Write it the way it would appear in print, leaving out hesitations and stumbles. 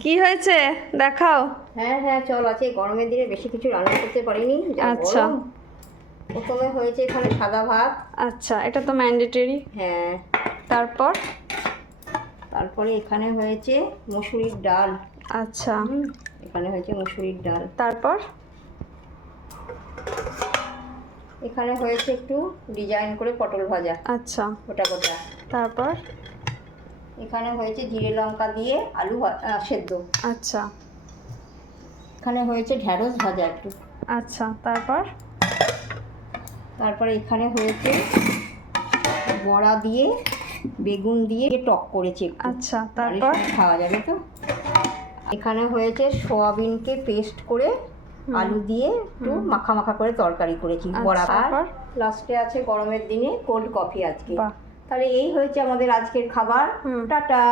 কি হয়েছে দেখাও। হ্যাঁ হ্যাঁ চল, আছে গরমের দিনে বেশি কিছু রান্না করতে পারিনি। আচ্ছা। প্রথমে হয়েছে এখানে সাদা ভাত। আচ্ছা, এটা তো ম্যান্ডেটরি। হ্যাঁ। তারপরে এখানে হয়েছে মসুরির ডাল। আচ্ছা। এখানে হয়েছে মসুরির ডাল। তারপর এখানে হয়েছে একটু ডিজাইন করে পটল ভাজা। আচ্ছা। গোটা গোটা। তারপর এখানে হয়েছে জিরে লঙ্কা দিয়ে আলু সেদ্ধ। আচ্ছা। এখানে হয়েছে ঢ্যাঁড়স ভাজা একটু। আচ্ছা। তারপরে এখানে হয়েছে বড়া দিয়ে বেগুন দিয়ে টক করেছি। আচ্ছা। তারপর খাওয়া যাবে তো। এখানে হয়েছে সয়াবিনকে পেস্ট করে আলু দিয়ে একটু মাখা মাখা করে তরকারি করেছি বড়া। আর লাস্টে আছে গরমের দিনে কোল্ড কফি আজকে। তাহলে এই হয়েছে আমাদের আজকের খাবার। টাটা।